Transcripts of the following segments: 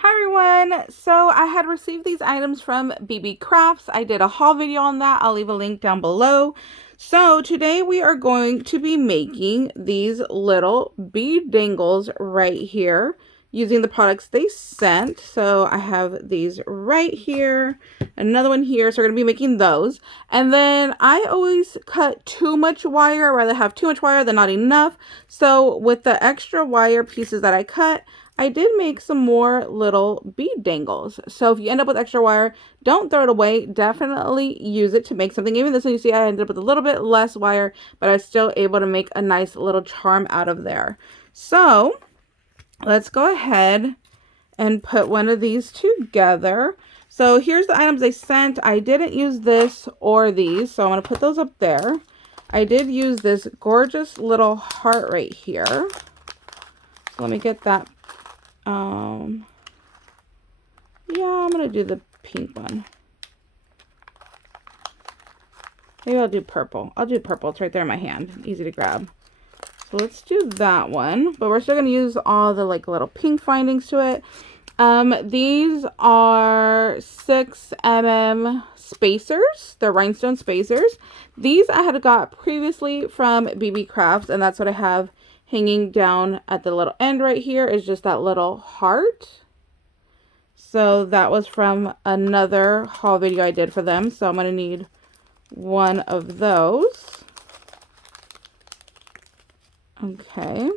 Hi everyone! So I had received these items from BeeBeeCrafts. I did a haul video on that. I'll leave a link down below. So today we are going to be making these little bead dangles right here using the products they sent. So I have these right here, another one here. So we're going to be making those. And then I always cut too much wire. I'd rather have too much wire than not enough. So with the extra wire pieces that I cut, I did make some more little bead dangles. So if you end up with extra wire, don't throw it away. Definitely use it to make something. Even this one, you see I ended up with a little bit less wire, but I was still able to make a nice little charm out of there. So let's go ahead and put one of these together. So here's the items they sent. I didn't use this or these, so I'm going to put those up there. I did use this gorgeous little heart right here. So let me get that. Yeah, I'm gonna do the pink one. Maybe I'll do purple. I'll do purple. It's right there in my hand. Easy to grab. So let's do that one. But we're still gonna use all the like little pink findings to it. These are 6mm spacers. They're rhinestone spacers. These I had got previously from BeeBeeCraft, and that's what I have hanging down at the little end right here is just that little heart. So that was from another haul video I did for them. So I'm going to need one of those. Okay.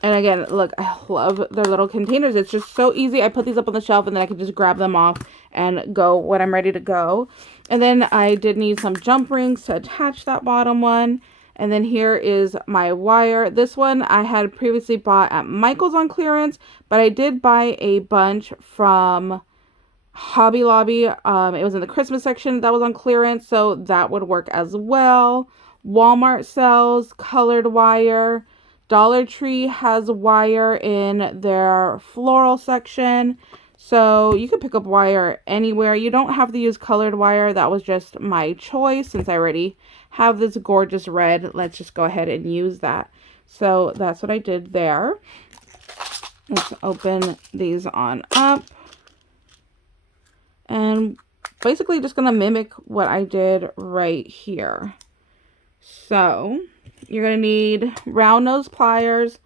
And again, look, I love their little containers. It's just so easy. I put these up on the shelf and then I can just grab them off and go when I'm ready to go. And then I did need some jump rings to attach that bottom one. And then here is my wire. This one I had previously bought at Michael's on clearance, but I did buy a bunch from Hobby Lobby. It was in the Christmas section that was on clearance, so that would work as well. Walmart sells colored wire. Dollar Tree has wire in their floral section. So you could pick up wire anywhere. You don't have to use colored wire. That was just my choice since I already have this gorgeous red. Let's just go ahead and use that. So that's what I did there. Let's open these on up. And basically just going to mimic what I did right here. So you're going to need round nose pliers,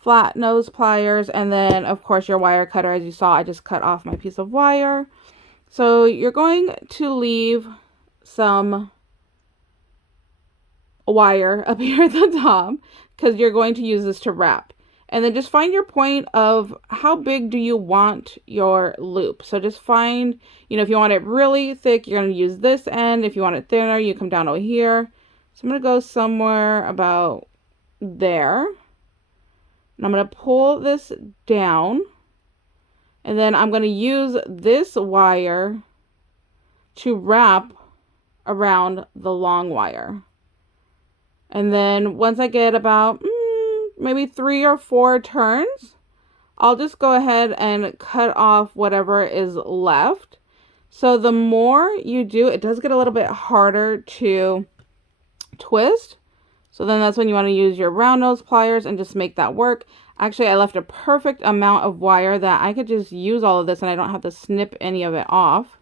flat nose pliers, and then of course your wire cutter. As you saw, I just cut off my piece of wire. So you're going to leave some wire up here at the top because you're going to use this to wrap. And then just find your point of how big do you want your loop. So just find, if you want it really thick, you're going to use this end. If you want it thinner, you come down over here. So I'm going to go somewhere about there. And I'm going to pull this down. And then I'm going to use this wire to wrap around the long wire. And then once I get about maybe 3 or 4 turns, I'll just go ahead and cut off whatever is left. So the more you do, it does get a little bit harder to twist. So then that's when you want to use your round nose pliers and just make that work. Actually, I left a perfect amount of wire that I could just use all of this and I don't have to snip any of it off.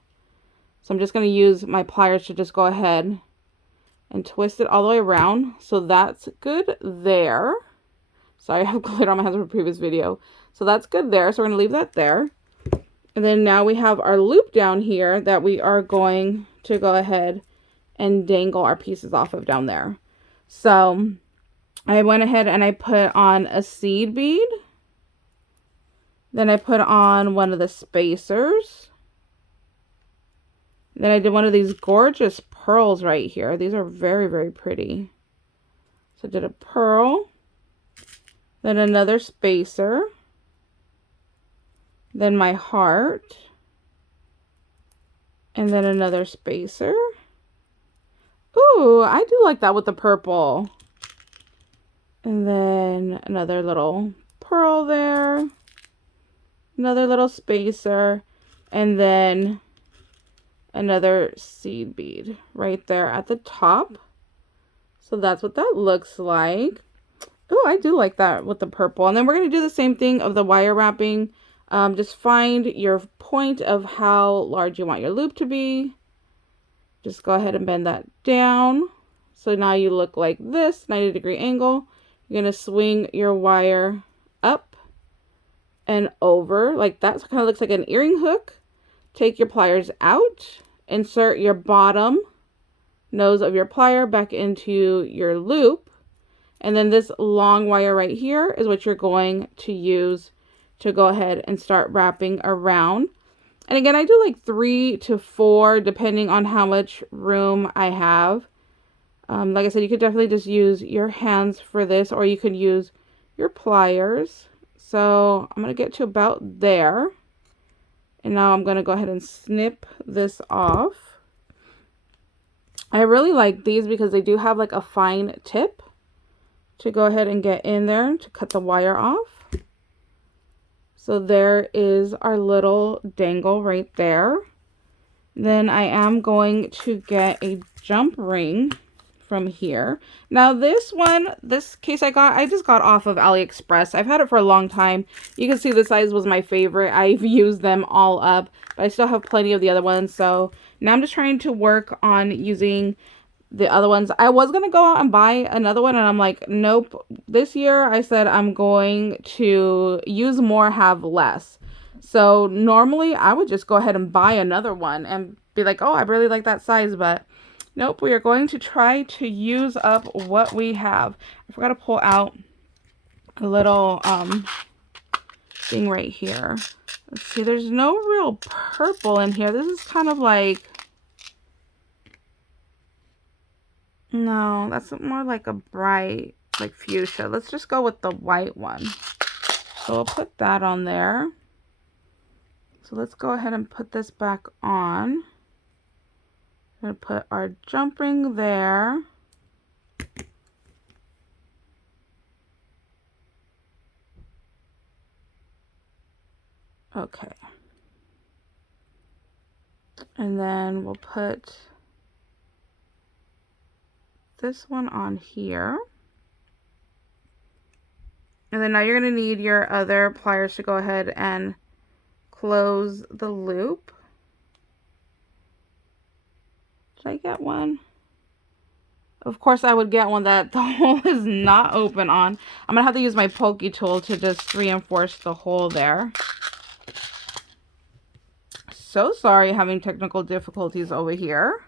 So I'm just going to use my pliers to just go ahead and twist it all the way around. So that's good there. Sorry, I have glitter on my hands from a previous video. So that's good there. So we're going to leave that there. And then now we have our loop down here that we are going to go ahead and dangle our pieces off of down there. So I went ahead and I put on a seed bead. Then I put on one of the spacers. Then I did one of these gorgeous pearls right here. These are very, very pretty. So I did a pearl. Then another spacer. Then my heart. And then another spacer. Ooh, I do like that with the purple. And then another little pearl there. Another little spacer. And then another seed bead right there at the top. So that's what that looks like. Oh, I do like that with the purple. And then we're going to do the same thing of the wire wrapping Just find your point of how large you want your loop to be. Just go ahead and bend that down. So now you look like this, 90-degree angle. You're going to swing your wire up and over like that. So it kind of looks like an earring hook. Take your pliers out. Insert your bottom nose of your plier back into your loop. And then this long wire right here is what you're going to use to go ahead and start wrapping around. And again, I do like 3 to 4 depending on how much room I have. Like I said, you could definitely just use your hands for this, or you could use your pliers. So I'm going to get to about there. And now I'm going to go ahead and snip this off. I really like these because they do have like a fine tip to go ahead and get in there to cut the wire off. So there is our little dangle right there. Then I am going to get a jump ring from here. Now this case I just got off of AliExpress. I've had it for a long time. You can see the size was my favorite. I've used them all up, but I still have plenty of the other ones. So now I'm just trying to work on using the other ones. I was going to go out and buy another one, and I'm like, nope. This year I said I'm going to use more, have less. So normally I would just go ahead and buy another one and be like, oh, I really like that size, but nope, we are going to try to use up what we have. I forgot to pull out a little thing right here. Let's see, there's no real purple in here. This is kind of like, no, that's more like a bright, like fuchsia. Let's just go with the white one. So we'll put that on there. So let's go ahead and put this back on. I'm going to put our jump ring there. Okay. And then we'll put this one on here. And then now you're going to need your other pliers to go ahead and close the loop. Did I get one? Of course I would get one that the hole is not open on. I'm going to have to use my pokey tool to just reinforce the hole there. So sorry having technical difficulties over here.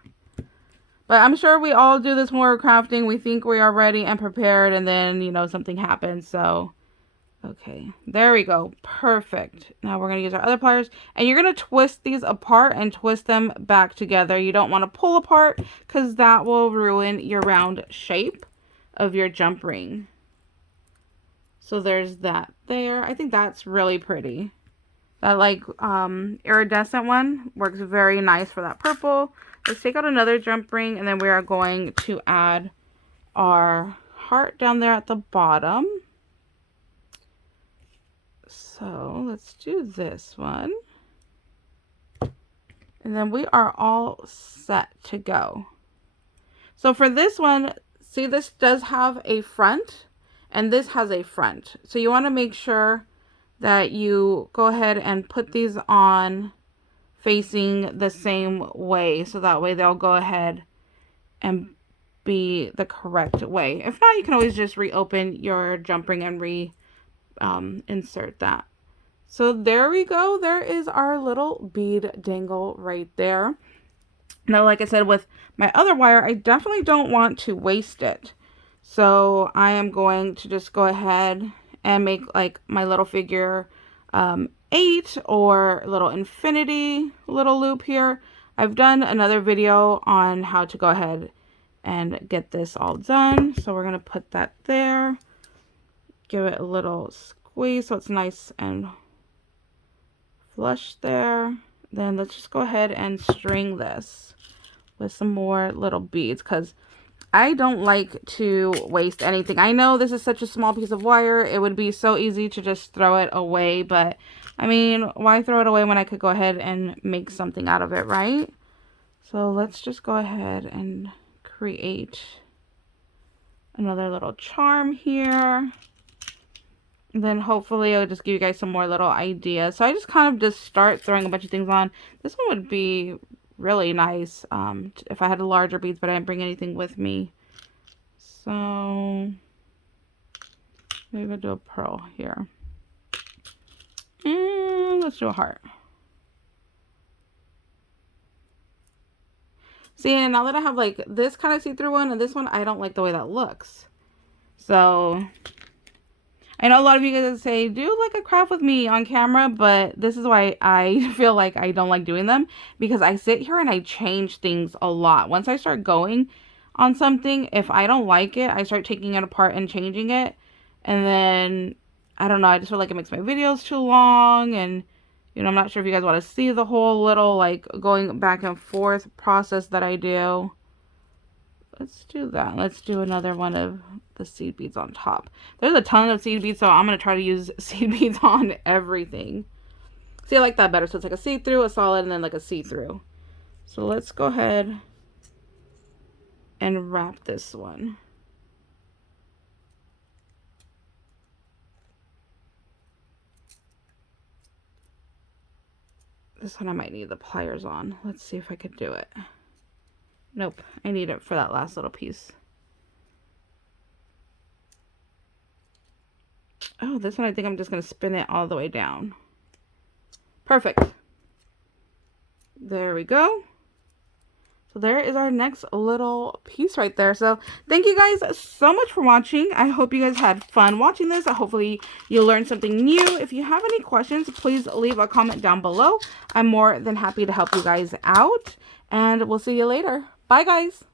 But I'm sure we all do this when we're crafting. We think we are ready and prepared, and then, you know, something happens. So, okay, there we go. Perfect. Now we're going to use our other pliers, and you're going to twist these apart and twist them back together. You don't want to pull apart because that will ruin your round shape of your jump ring. So there's that there. I think that's really pretty. That like iridescent one works very nice for that purple. Let's take out another jump ring, and then we are going to add our heart down there at the bottom. So let's do this one. And then we are all set to go. So for this one, see, this does have a front and this has a front. So you want to make sure that you go ahead and put these on facing the same way, so that way they'll go ahead and be the correct way. If not, you can always just reopen your jump ring and insert that. So there we go. There is our little bead dangle right there. Now, like I said, with my other wire, I definitely don't want to waste it. So I am going to just go ahead and make like my little figure 8 or little infinity little loop here. I've done another video on how to go ahead and get this all done. So we're going to put that there. Give it a little squeeze so it's nice and flush there. Then let's just go ahead and string this with some more little beads, because I don't like to waste anything. I know this is such a small piece of wire. It would be so easy to just throw it away, but I mean, why throw it away when I could go ahead and make something out of it, right? So let's just go ahead and create another little charm here. And then hopefully it'll just give you guys some more little ideas. So I just kind of just start throwing a bunch of things on. This one would be really nice if I had larger beads, but I didn't bring anything with me. So maybe I'll do a pearl here. And let's do a heart. See, and now that I have like this kind of see-through one and this one, I don't like the way that looks. So I know a lot of you guys say, do like a craft with me on camera, but this is why I feel like I don't like doing them, because I sit here and I change things a lot. Once I start going on something, if I don't like it, I start taking it apart and changing it. And then, I don't know, I just feel like it makes my videos too long. And, you know, I'm not sure if you guys want to see the whole little, like, going back and forth process that I do. Let's do that. Let's do another one of the seed beads on top. There's a ton of seed beads, so I'm going to try to use seed beads on everything. See, I like that better. So it's like a see-through, a solid, and then like a see-through. So let's go ahead and wrap this one. This one I might need the pliers on. Let's see if I could do it. Nope, I need it for that last little piece. Oh, this one I think I'm just going to spin it all the way down. Perfect. There we go. So there is our next little piece right there. So thank you guys so much for watching. I hope you guys had fun watching this. Hopefully you learned something new. If you have any questions, please leave a comment down below. I'm more than happy to help you guys out. And we'll see you later. Bye, guys.